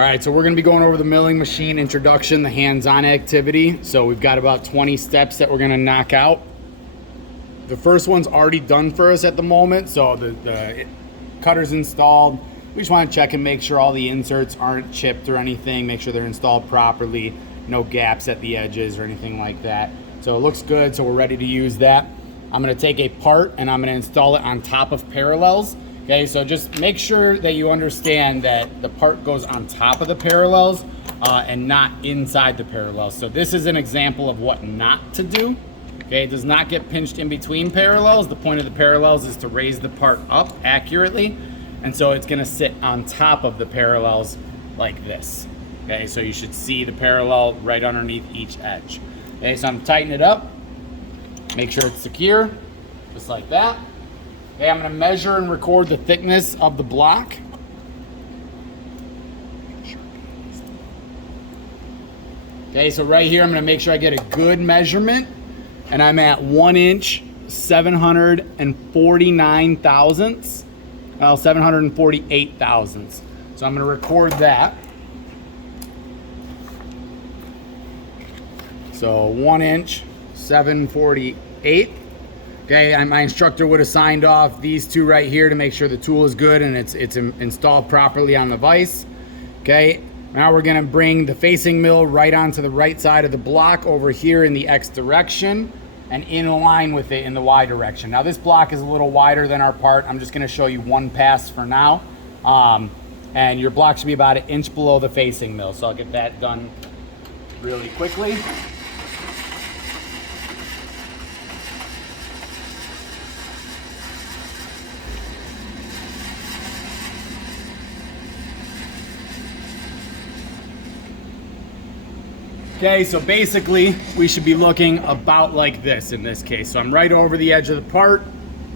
All right, so we're gonna be going over the milling machine introduction, the hands-on activity. So we've got about 20 steps that we're gonna knock out. The first one's already done for us at the moment, so the cutter's installed. We just wanna check and make sure all the inserts aren't chipped or anything, make sure they're installed properly, no gaps at the edges or anything like that. So it looks good, so we're ready to use that. I'm gonna take a part and I'm gonna install it on top of parallels. Okay, so just make sure that you understand that the part goes on top of the parallels and not inside the parallels. So this is an example of what not to do. Okay, it does not get pinched in between parallels. The point of the parallels is to raise the part up accurately. And so it's gonna sit on top of the parallels like this. Okay, so you should see the parallel right underneath each edge. Okay, so I'm tightening it up. Make sure it's secure, just like that. Okay, I'm gonna measure and record the thickness of the block. Okay, so right here, I'm gonna make sure I get a good measurement, and I'm at 1 inch, 749 thousandths, well, 748 thousandths. So I'm gonna record that. So 1 inch, 748. Okay, my instructor would have signed off these two right here to make sure the tool is good and it's installed properly on the vise. Okay, now we're gonna bring the facing mill right onto the right side of the block over here in the X direction and in line with it in the Y direction. Now this block is a little wider than our part. I'm just gonna show you one pass for now. And your block should be about 1 inch below the facing mill. So I'll get that done really quickly. Okay, so basically we should be looking about like this in this case. So I'm right over the edge of the part.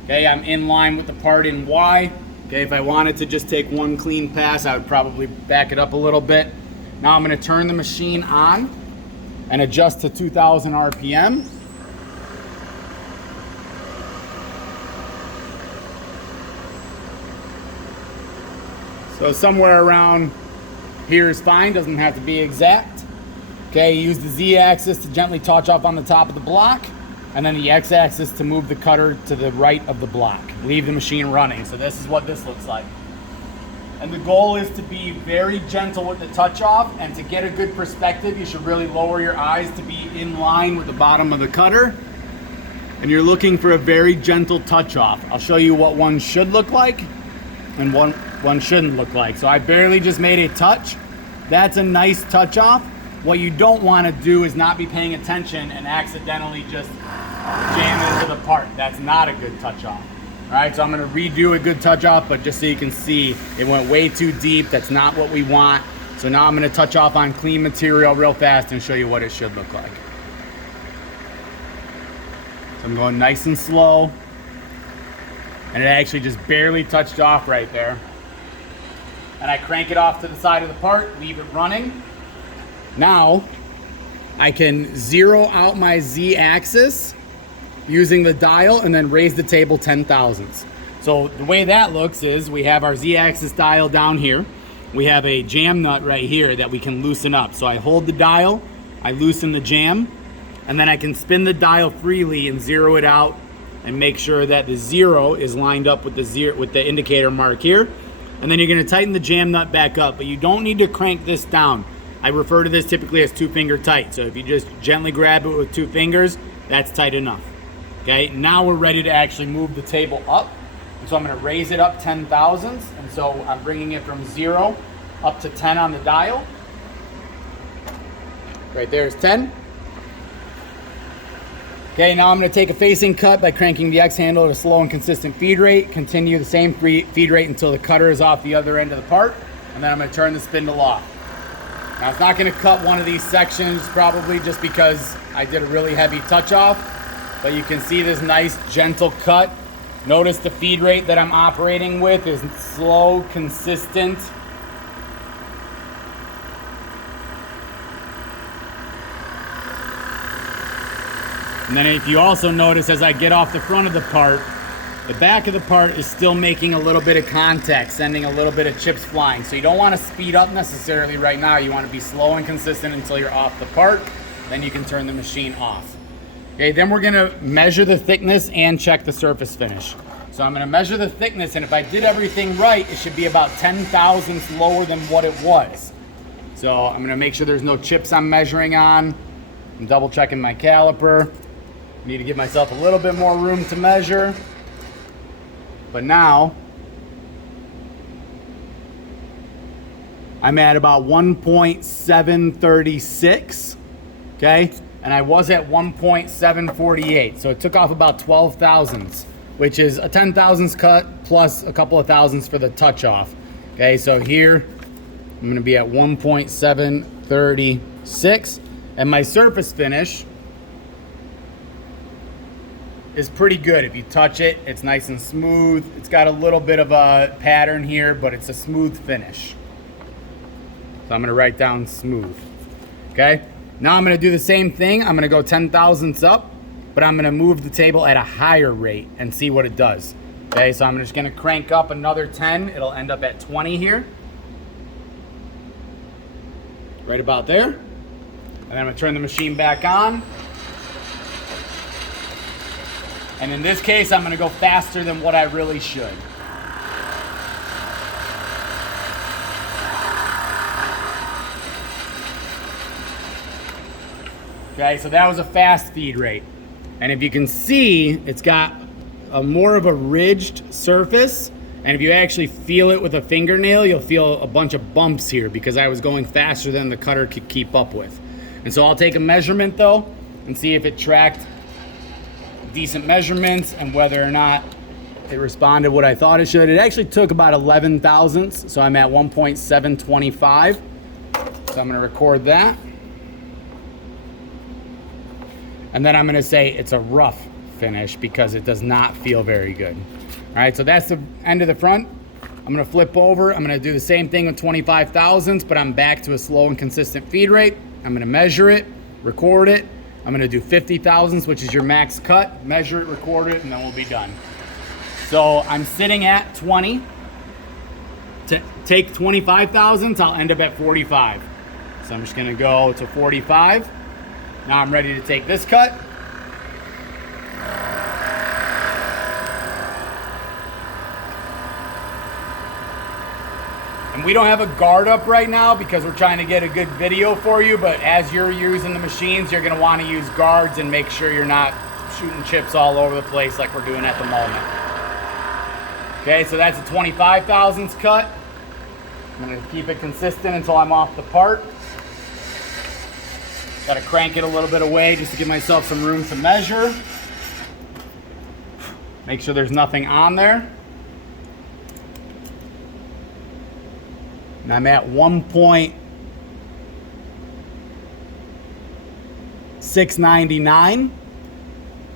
Okay, I'm in line with the part in Y. Okay, if I wanted to just take one clean pass, I would probably back it up a little bit. Now I'm gonna turn the machine on and adjust to 2000 RPM. So somewhere around here is fine, doesn't have to be exact. Okay, use the Z-axis to gently touch up on the top of the block, and then the X-axis to move the cutter to the right of the block. Leave the machine running. So this is what this looks like. And the goal is to be very gentle with the touch off, and to get a good perspective, you should really lower your eyes to be in line with the bottom of the cutter. And you're looking for a very gentle touch off. I'll show you what one should look like and one shouldn't look like. So I barely just made a touch. That's a nice touch off. What you don't want to do is not be paying attention and accidentally just jam into the part. That's not a good touch off. All right, so I'm gonna redo a good touch off, but just so you can see, it went way too deep. That's not what we want. So now I'm gonna touch off on clean material real fast and show you what it should look like. So I'm going nice and slow. And it actually just barely touched off right there. And I crank it off to the side of the part, leave it running. Now, I can zero out my Z-axis using the dial and then raise the table 10 thousandths. So the way that looks is we have our Z-axis dial down here. We have a jam nut right here that we can loosen up. So I hold the dial, I loosen the jam, and then I can spin the dial freely and zero it out and make sure that the zero is lined up with the indicator mark here. And then you're gonna tighten the jam nut back up, but you don't need to crank this down. I refer to this typically as 2-finger tight. So if you just gently grab it with 2 fingers, that's tight enough. Okay, now we're ready to actually move the table up. And so I'm gonna raise it up 10 thousandths. And so I'm bringing it from 0 up to 10 on the dial. Right there is 10. Okay, now I'm gonna take a facing cut by cranking the X handle at a slow and consistent feed rate. Continue the same feed rate until the cutter is off the other end of the part. And then I'm gonna turn the spindle off. Now it's not gonna cut one of these sections probably just because I did a really heavy touch off, but you can see this nice gentle cut. Notice the feed rate that I'm operating with is slow, consistent. And then if you also notice as I get off the front of the part, the back of the part is still making a little bit of contact, sending a little bit of chips flying. So you don't want to speed up necessarily right now. You want to be slow and consistent until you're off the part. Then you can turn the machine off. Okay, then we're gonna measure the thickness and check the surface finish. So I'm gonna measure the thickness, and if I did everything right, it should be about 10 thousandths lower than what it was. So I'm gonna make sure there's no chips I'm measuring on. I'm double checking my caliper. Need to give myself a little bit more room to measure. But now, I'm at about 1.736, okay? And I was at 1.748, so it took off about 12 thousandths, which is a 10 thousandths cut plus a couple of thousandths for the touch off. Okay, so here I'm gonna be at 1.736, and my surface finish is pretty good. If you touch it, it's nice and smooth. It's got a little bit of a pattern here, but it's a smooth finish. So I'm gonna write down smooth, okay? Now I'm gonna do the same thing. I'm gonna go 10 thousandths up, but I'm gonna move the table at a higher rate and see what it does. Okay, so I'm just gonna crank up another 10. It'll end up at 20 here. Right about there. And then I'm gonna turn the machine back on. And in this case, I'm gonna go faster than what I really should. Okay, so that was a fast feed rate. And if you can see, it's got a more of a ridged surface. And if you actually feel it with a fingernail, you'll feel a bunch of bumps here because I was going faster than the cutter could keep up with. And so I'll take a measurement though and see if it tracked decent measurements and whether or not it responded what I thought it should. It actually took about 11 thousandths, so I'm at 1.725. So I'm gonna record that. And then I'm gonna say it's a rough finish because it does not feel very good. All right, so that's the end of the front. I'm gonna flip over. I'm gonna do the same thing with 25 thousandths, but I'm back to a slow and consistent feed rate. I'm gonna measure it, record it. I'm gonna do 50 thousandths, which is your max cut. Measure it, record it, and then we'll be done. So I'm sitting at 20. To take 25 thousandths, I'll end up at 45. So I'm just gonna go to 45. Now I'm ready to take this cut. And we don't have a guard up right now because we're trying to get a good video for you, but as you're using the machines, you're gonna wanna use guards and make sure you're not shooting chips all over the place like we're doing at the moment. Okay, so that's a 25 thousandths cut. I'm gonna keep it consistent until I'm off the part. Got to crank it a little bit away just to give myself some room to measure. Make sure there's nothing on there. And I'm at 1.699.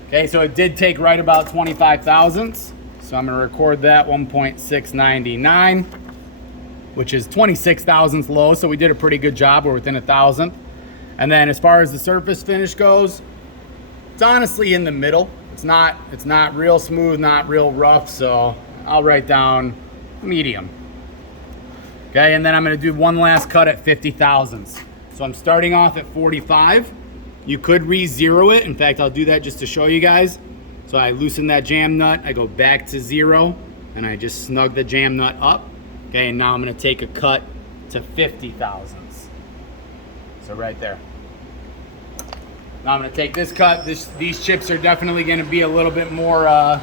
Okay, so it did take right about 25 thousandths. So I'm gonna record that 1.699, which is 26 thousandths low. So we did a pretty good job. We're within a thousandth. And then as far as the surface finish goes, it's honestly in the middle. It's not real smooth, not real rough, so I'll write down medium. Okay, and then I'm gonna do one last cut at 50 thousandths. So I'm starting off at 45. You could re-zero it. In fact, I'll do that just to show you guys. So I loosen that jam nut, I go back to 0, and I just snug the jam nut up. Okay, and now I'm gonna take a cut to 50 thousandths. So right there. Now I'm gonna take this cut. These chips are definitely gonna be a little bit more, a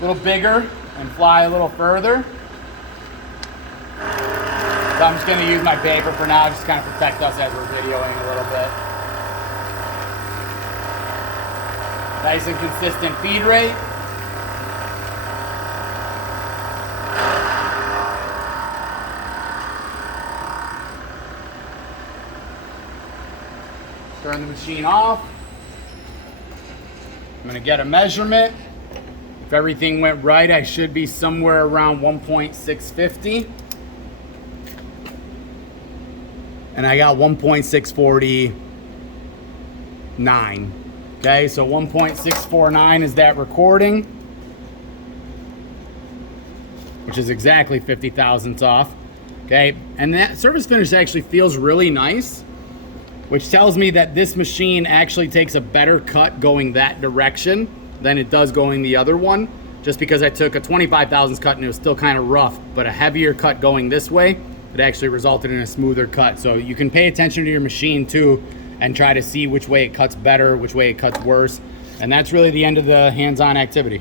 little bigger and fly a little further. So I'm just gonna use my paper for now, just to kind of protect us as we're videoing a little bit. Nice and consistent feed rate. Turn the machine off. I'm gonna get a measurement. If everything went right, I should be somewhere around 1.650. And I got 1.649. Okay, so 1.649 is that recording. which is exactly 50 thousandths off. Okay, and that surface finish actually feels really nice, which tells me that this machine actually takes a better cut going that direction than it does going the other one, just because I took a 25 thousandths cut and it was still kind of rough, but a heavier cut going this way, it actually resulted in a smoother cut. So you can pay attention to your machine too and try to see which way it cuts better, which way it cuts worse. And that's really the end of the hands-on activity.